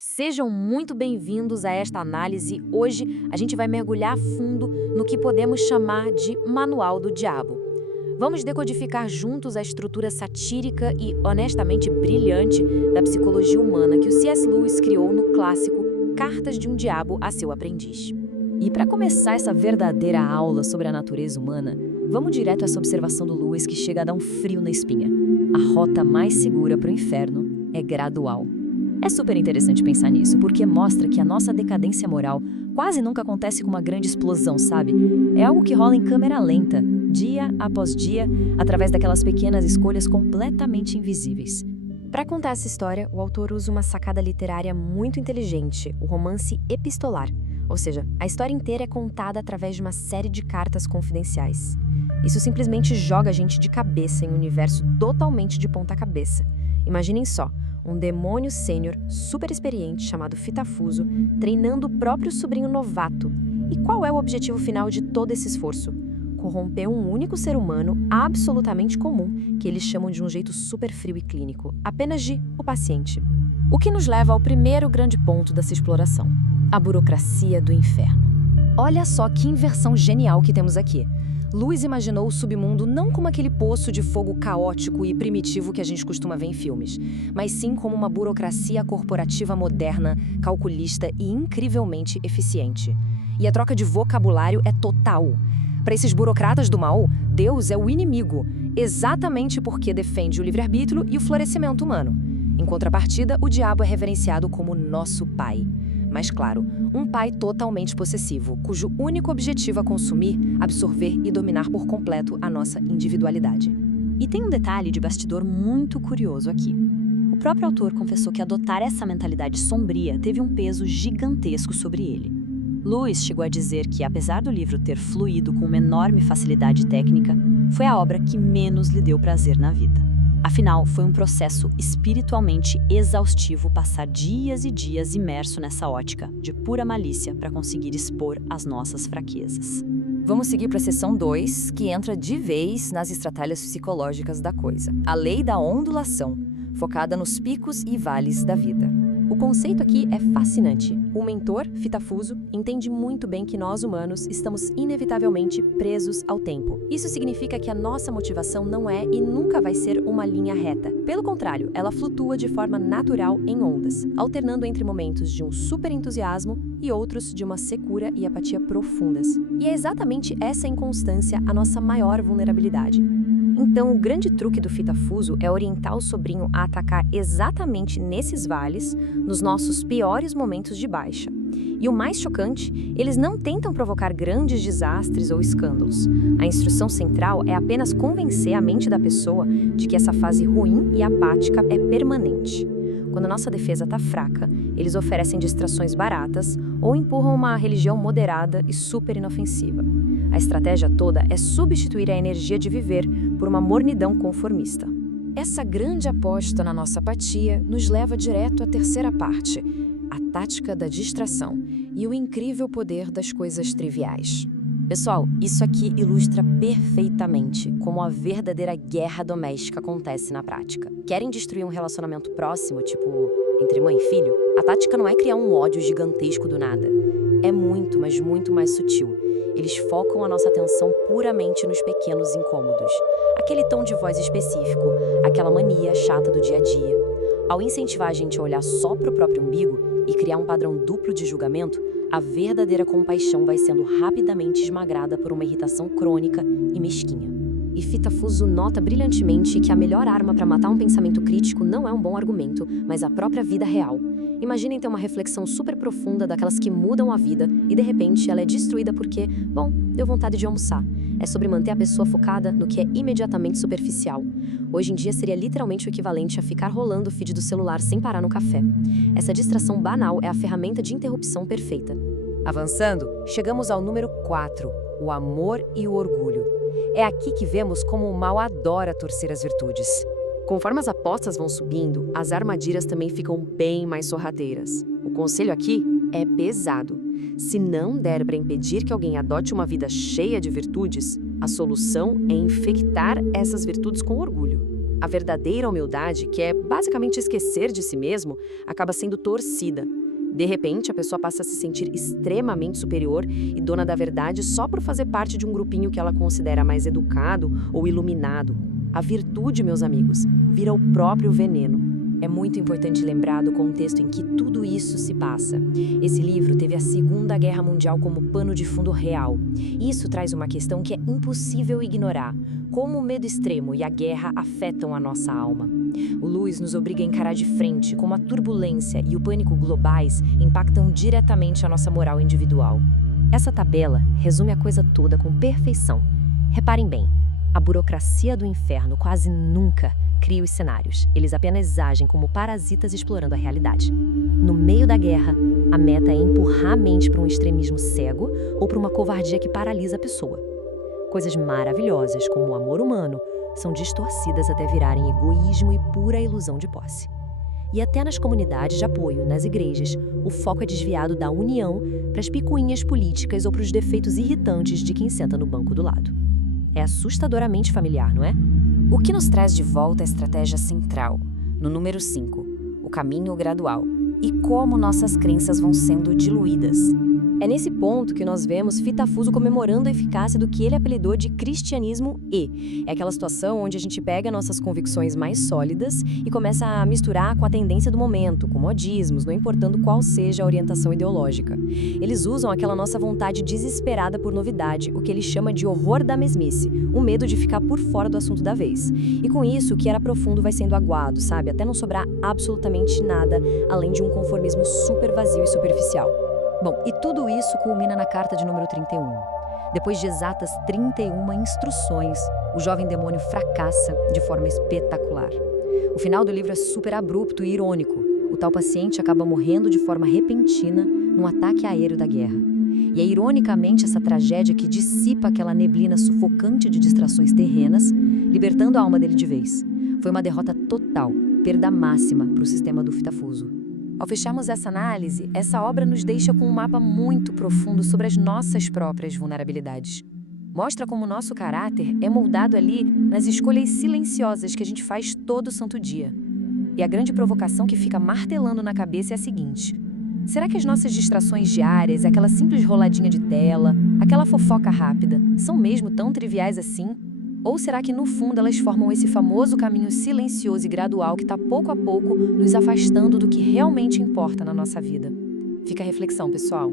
Sejam muito bem-vindos a esta análise. Hoje a gente vai mergulhar a fundo no que podemos chamar de Manual do Diabo. Vamos decodificar juntos a estrutura satírica e honestamente brilhante da psicologia humana que o C.S. Lewis criou no clássico Cartas de um Diabo a seu Aprendiz. E para começar essa verdadeira aula sobre a natureza humana, vamos direto a essa observação do Lewis que chega a dar um frio na espinha. A rota mais segura para o inferno é gradual. É super interessante pensar nisso, porque mostra que a nossa decadência moral quase nunca acontece com uma grande explosão, sabe? É algo que rola em câmera lenta, dia após dia, através daquelas pequenas escolhas completamente invisíveis. Para contar essa história, o autor usa uma sacada literária muito inteligente, o romance epistolar. Ou seja, a história inteira é contada através de uma série de cartas confidenciais. Isso simplesmente joga a gente de cabeça em um universo totalmente de ponta cabeça. Imaginem só, um demônio sênior super experiente chamado Fitafuso treinando o próprio sobrinho novato. E qual é o objetivo final de todo esse esforço? Corromper um único ser humano absolutamente comum, que eles chamam de um jeito super frio e clínico, apenas de o paciente. O que nos leva ao primeiro grande ponto dessa exploração: a burocracia do inferno. Olha só que inversão genial que temos aqui. Lewis imaginou o submundo não como aquele poço de fogo caótico e primitivo que a gente costuma ver em filmes, mas sim como uma burocracia corporativa moderna, calculista e incrivelmente eficiente. E a troca de vocabulário é total. Para esses burocratas do mal, Deus é o inimigo, exatamente porque defende o livre-arbítrio e o florescimento humano. Em contrapartida, o diabo é reverenciado como nosso pai. Mas claro, um pai totalmente possessivo, cujo único objetivo é consumir, absorver e dominar por completo a nossa individualidade. E tem um detalhe de bastidor muito curioso aqui. O próprio autor confessou que adotar essa mentalidade sombria teve um peso gigantesco sobre ele. Lewis chegou a dizer que, apesar do livro ter fluído com uma enorme facilidade técnica, foi a obra que menos lhe deu prazer na vida. Afinal, foi um processo espiritualmente exaustivo passar dias e dias imerso nessa ótica de pura malícia para conseguir expor as nossas fraquezas. Vamos seguir para a seção 2, que entra de vez nas estratégias psicológicas da coisa. A lei da ondulação, focada nos picos e vales da vida. O conceito aqui é fascinante. O mentor, Fitafuso, entende muito bem que nós humanos estamos inevitavelmente presos ao tempo. Isso significa que a nossa motivação não é e nunca vai ser uma linha reta. Pelo contrário, ela flutua de forma natural em ondas, alternando entre momentos de um super entusiasmo e outros de uma secura e apatia profundas. E é exatamente essa inconstância a nossa maior vulnerabilidade. Então, o grande truque do Fitafuso é orientar o sobrinho a atacar exatamente nesses vales, nos nossos piores momentos de baixa. E o mais chocante, eles não tentam provocar grandes desastres ou escândalos. A instrução central é apenas convencer a mente da pessoa de que essa fase ruim e apática é permanente. Quando a nossa defesa está fraca, eles oferecem distrações baratas ou empurram uma religião moderada e super inofensiva. A estratégia toda é substituir a energia de viver por uma mornidão conformista. Essa grande aposta na nossa apatia nos leva direto à terceira parte, a tática da distração e o incrível poder das coisas triviais. Pessoal, isso aqui ilustra perfeitamente como a verdadeira guerra doméstica acontece na prática. Querem destruir um relacionamento próximo, tipo entre mãe e filho? A tática não é criar um ódio gigantesco do nada. É muito, mas muito mais sutil. Eles focam a nossa atenção puramente nos pequenos incômodos. Aquele tom de voz específico, aquela mania chata do dia a dia. Ao incentivar a gente a olhar só para o próprio umbigo e criar um padrão duplo de julgamento, a verdadeira compaixão vai sendo rapidamente esmagrada por uma irritação crônica e mesquinha. E Fitafuso nota brilhantemente que a melhor arma para matar um pensamento crítico não é um bom argumento, mas a própria vida real. Imaginem ter uma reflexão super profunda daquelas que mudam a vida e de repente ela é destruída porque, bom, deu vontade de almoçar. É sobre manter a pessoa focada no que é imediatamente superficial. Hoje em dia seria literalmente o equivalente a ficar rolando o feed do celular sem parar no café. Essa distração banal é a ferramenta de interrupção perfeita. Avançando, chegamos ao número 4, o amor e o orgulho. É aqui que vemos como o mal adora torcer as virtudes. Conforme as apostas vão subindo, as armadilhas também ficam bem mais sorrateiras. O conselho aqui é pesado. Se não der para impedir que alguém adote uma vida cheia de virtudes, a solução é infectar essas virtudes com orgulho. A verdadeira humildade, que é basicamente esquecer de si mesmo, acaba sendo torcida. De repente, a pessoa passa a se sentir extremamente superior e dona da verdade só por fazer parte de um grupinho que ela considera mais educado ou iluminado. A virtude, meus amigos, vira o próprio veneno. É muito importante lembrar do contexto em que tudo isso se passa. Esse livro teve a Segunda Guerra Mundial como pano de fundo real. Isso traz uma questão que é impossível ignorar: como o medo extremo e a guerra afetam a nossa alma. O Lewis nos obriga a encarar de frente como a turbulência e o pânico globais impactam diretamente a nossa moral individual. Essa tabela resume a coisa toda com perfeição. Reparem bem, a burocracia do inferno quase nunca cria os cenários. Eles apenas agem como parasitas explorando a realidade. No meio da guerra, a meta é empurrar a mente para um extremismo cego ou para uma covardia que paralisa a pessoa. Coisas maravilhosas, como o amor humano, são distorcidas até virarem egoísmo e pura ilusão de posse. E até nas comunidades de apoio, nas igrejas, o foco é desviado da união para as picuinhas políticas ou para os defeitos irritantes de quem senta no banco do lado. É assustadoramente familiar, não é? O que nos traz de volta a estratégia central, no número 5, o caminho gradual, e como nossas crenças vão sendo diluídas. É nesse ponto que nós vemos Fitafuso comemorando a eficácia do que ele apelidou de cristianismo E. É aquela situação onde a gente pega nossas convicções mais sólidas e começa a misturar com a tendência do momento, com modismos, não importando qual seja a orientação ideológica. Eles usam aquela nossa vontade desesperada por novidade, o que ele chama de horror da mesmice, o medo de ficar por fora do assunto da vez. E com isso, o que era profundo vai sendo aguado, sabe? Até não sobrar absolutamente nada, além de um conformismo super vazio e superficial. Bom, e tudo isso culmina na carta de número 31. Depois de exatas 31 instruções, o jovem demônio fracassa de forma espetacular. O final do livro é super abrupto e irônico. O tal paciente acaba morrendo de forma repentina num ataque aéreo da guerra. E é ironicamente essa tragédia que dissipa aquela neblina sufocante de distrações terrenas, libertando a alma dele de vez. Foi uma derrota total, perda máxima para o sistema do Fitafuso. Ao fecharmos essa análise, essa obra nos deixa com um mapa muito profundo sobre as nossas próprias vulnerabilidades. Mostra como o nosso caráter é moldado ali nas escolhas silenciosas que a gente faz todo santo dia. E a grande provocação que fica martelando na cabeça é a seguinte: será que as nossas distrações diárias, aquela simples roladinha de tela, aquela fofoca rápida, são mesmo tão triviais assim? Ou será que, no fundo, elas formam esse famoso caminho silencioso e gradual que está, pouco a pouco, nos afastando do que realmente importa na nossa vida? Fica a reflexão, pessoal.